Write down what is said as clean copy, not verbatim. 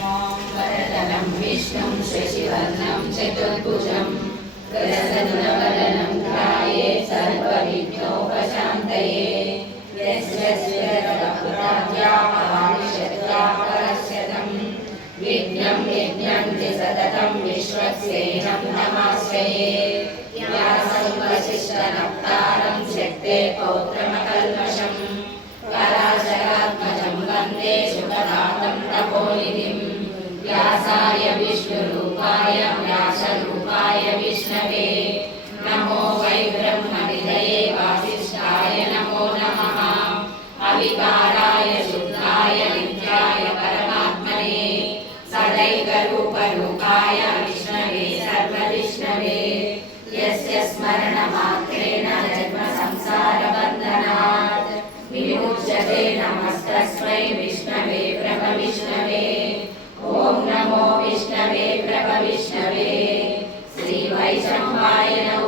वरदनं विष्णुं शशिवर्णं चतुर्भुजं प्रसन्नवदनं ध्यायेत् सर्वविघ्नोपशान्तये। यस्य परस्य विघ्नं यज्ञन्ति सततं विश्वक्सेनं नमाश्रये। व्यासं वसिष्ठनप्तारं शक्ते पौत्रमकल्मषं पराशरात्मजं वन्दे सुखदातं तपोनिधिं। व्यासाय विष्णुरूपाय व्यासरूपाय विष्णवे नमो वै ब्रह्मनिधये वासिष्ठाय नमो नमः। अविकाराय शुद्धाय नित्याय परमात्मने सदैकरूपरूपाय विष्णवे सर्वविष्णवे। यस्य स्मरणमात्रेण जन्मसंसारबन्धनात् विमुच्यते नमस्तस्मै विष्णवे प्रभविष्णवे। ॐ नमो विष्णवे प्रभविष्णवे। श्रीवैष्णवाय नमः।